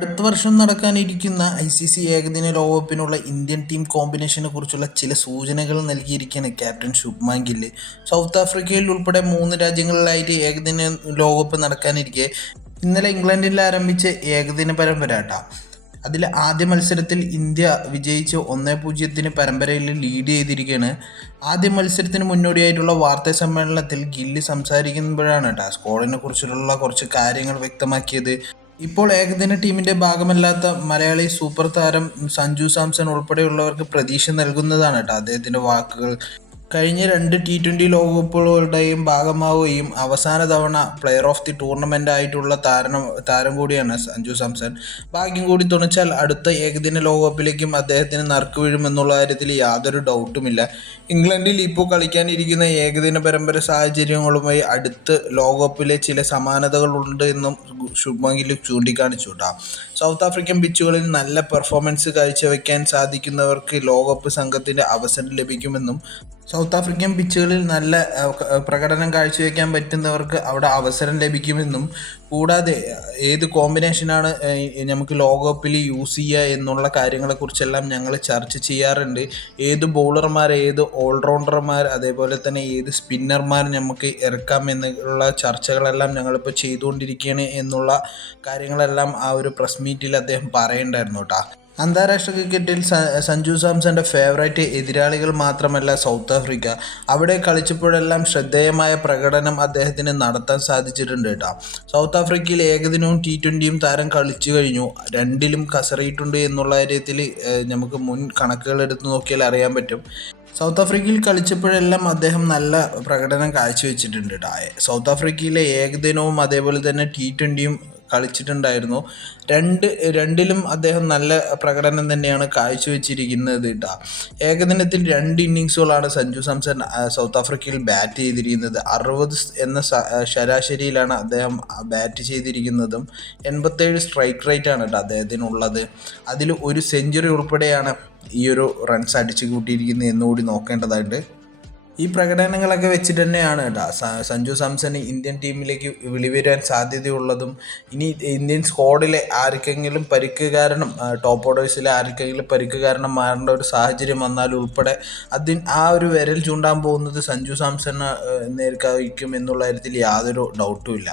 അടുത്ത വർഷം നടക്കാനിരിക്കുന്ന ICC ഏകദിന ലോകകപ്പിനുള്ള ഇന്ത്യൻ ടീം കോമ്പിനേഷനെ കുറിച്ചുള്ള ചില സൂചനകൾ നൽകിയിരിക്കുകയാണ് ക്യാപ്റ്റൻ ശുഭ്മാൻ ഗിൽ. സൗത്ത് ആഫ്രിക്കയിൽ ഉൾപ്പെടെ 3 രാജ്യങ്ങളിലായിട്ട് ഏകദിന ലോകകപ്പ് നടക്കാനിരിക്കെ ഇന്നലെ ഇംഗ്ലണ്ടിൽ ആരംഭിച്ച ഏകദിന പരമ്പര കേട്ടോ. അതിൽ ആദ്യ മത്സരത്തിൽ ഇന്ത്യ വിജയിച്ച് 1-0 പരമ്പരയിൽ ലീഡ് ചെയ്തിരിക്കുകയാണ്. ആദ്യ മത്സരത്തിന് മുന്നോടിയായിട്ടുള്ള വാർത്താ സമ്മേളനത്തിൽ ഗില്ല് സംസാരിക്കുമ്പോഴാണ് കേട്ടോ സ്ക്വാഡിനെ കുറിച്ചുള്ള കുറച്ച് കാര്യങ്ങൾ വ്യക്തമാക്കിയത്. ഇപ്പോൾ ഏകദിന ടീമിന്റെ ഭാഗമല്ലാത്ത മലയാളി സൂപ്പർ താരം സഞ്ജു സാംസൺ ഉൾപ്പെടെയുള്ളവർക്ക് പ്രതീക്ഷ നൽകുന്നതാണ് കേട്ടോ അദ്ദേഹത്തിന്റെ വാക്കുകൾ. കഴിഞ്ഞ 2 T20 ലോകകപ്പുകളുടെയും ഭാഗമാവുകയും അവസാന തവണ പ്ലെയർ ഓഫ് ദി ടൂർണമെന്റ് ആയിട്ടുള്ള താരം കൂടിയാണ് സഞ്ജു സാംസൺ. ഭാഗ്യം കൂടി തുണച്ചാൽ അടുത്ത ഏകദിന ലോകകപ്പിലേക്കും അദ്ദേഹത്തിന് നറുക്ക് വീഴുമെന്നുള്ള കാര്യത്തിൽ യാതൊരു ഡൗട്ടുമില്ല. ഇംഗ്ലണ്ടിൽ ഇപ്പോൾ കളിക്കാനിരിക്കുന്ന ഏകദിന പരമ്പര സാഹചര്യങ്ങളുമായി അടുത്ത ലോകകപ്പിലെ ചില സമാനതകളുണ്ട് എന്നും ശുഭ്മാൻ ഗിൽ ചൂണ്ടിക്കാണിച്ചു കേട്ടോ. സൗത്ത് ആഫ്രിക്കൻ പിച്ചുകളിൽ നല്ല പെർഫോമൻസ് കാഴ്ചവെക്കാൻ സാധിക്കുന്നവർക്ക് ലോകകപ്പ് സംഘത്തിന്റെ അവസരം ലഭിക്കുമെന്നും സൗത്ത് ആഫ്രിക്കൻ പിച്ചുകളിൽ നല്ല പ്രകടനം കാഴ്ചവെക്കാൻ പറ്റുന്നവർക്ക് അവിടെ അവസരം ലഭിക്കുമെന്നും കൂടാതെ ഏത് കോമ്പിനേഷനാണ് നമുക്ക് ലോകകപ്പിൽ യൂസ് ചെയ്യുക എന്നുള്ള കാര്യങ്ങളെക്കുറിച്ചെല്ലാം ഞങ്ങൾ ചർച്ച ചെയ്യാറുണ്ട്. ഏത് ബൗളർമാർ, ഏത് ഓൾറൗണ്ടർമാർ, അതേപോലെ തന്നെ ഏത് സ്പിന്നർമാർ നമുക്ക് ഇറക്കാം എന്നുള്ള ചർച്ചകളെല്ലാം ഞങ്ങളിപ്പോൾ ചെയ്തുകൊണ്ടിരിക്കുകയാണ് എന്നുള്ള കാര്യങ്ങളെല്ലാം ആ ഒരു പ്രസ് മീറ്റിൽ അദ്ദേഹം പറയുണ്ടായിരുന്നു കേട്ടോ. അന്താരാഷ്ട്ര ക്രിക്കറ്റിൽ സഞ്ജു സാംസന്റെ ഫേവറേറ്റ് എതിരാളികൾ മാത്രമല്ല സൗത്ത് ആഫ്രിക്ക. അവിടെ കളിച്ചപ്പോഴെല്ലാം ശ്രദ്ധേയമായ പ്രകടനം അദ്ദേഹത്തിന് നടത്താൻ സാധിച്ചിട്ടുണ്ട് കേട്ടോ. സൗത്ത് ആഫ്രിക്കയിൽ ഏകദിനവും T20യും താരം കളിച്ചു കഴിഞ്ഞു. രണ്ടിലും കസറിയിട്ടുണ്ട് എന്നുള്ള കാര്യത്തിൽ നമുക്ക് മുൻ കണക്കുകൾ എടുത്തു നോക്കിയാൽ അറിയാൻ പറ്റും. സൗത്ത് ആഫ്രിക്കയിൽ കളിച്ചപ്പോഴെല്ലാം അദ്ദേഹം നല്ല പ്രകടനം കാഴ്ചവെച്ചിട്ടുണ്ട് കേട്ടോ. സൗത്ത് ആഫ്രിക്കയിലെ ഏകദിനവും അതേപോലെ തന്നെ T20യും കളിച്ചിട്ടുണ്ടായിരുന്നു. രണ്ടിലും അദ്ദേഹം നല്ല പ്രകടനം തന്നെയാണ് കാഴ്ചവെച്ചിരിക്കുന്നത് കേട്ടോ. ഏകദിനത്തിൽ 2 ഇന്നിങ്സുകളാണ് സഞ്ജു സാംസൺ സൗത്ത് ആഫ്രിക്കയിൽ ബാറ്റ് ചെയ്തിരിക്കുന്നത്. 60 എന്ന ശരാശരിയിലാണ് അദ്ദേഹം ബാറ്റ് ചെയ്തിരിക്കുന്നതും 87 സ്ട്രൈക്ക് റേറ്റ് ആണ് കേട്ടോ അദ്ദേഹത്തിനുള്ളത്. അതിൽ ഒരു സെഞ്ചുറി ഉൾപ്പെടെയാണ് ഈ ഒരു റൺസ് അടിച്ചു കൂട്ടിയിരിക്കുന്നത് എന്നുകൂടി നോക്കേണ്ടതായിട്ട്. ഈ പ്രകടനങ്ങളൊക്കെ വെച്ചിട്ട് തന്നെയാണ് കേട്ടോ സഞ്ജു സാംസൺ ഇന്ത്യൻ ടീമിലേക്ക് വിളിവരാൻ സാധ്യതയുള്ളതും. ഇനി ഇന്ത്യൻ സ്ക്വാഡിലെ ആർക്കെങ്കിലും പരിക്ക് കാരണം, ടോപ്പ് ഓർഡേഴ്സിലെ ആർക്കെങ്കിലും പരിക്ക് കാരണം മാറേണ്ട ഒരു സാഹചര്യം വന്നാൽ ഉൾപ്പെടെ ആ ഒരു വിരൽ ചൂണ്ടാൻ പോകുന്നത് സഞ്ജു സാംസൺ നേർക്കായിരിക്കും എന്നുള്ള കാര്യത്തിൽ യാതൊരു ഡൗട്ടും ഇല്ല.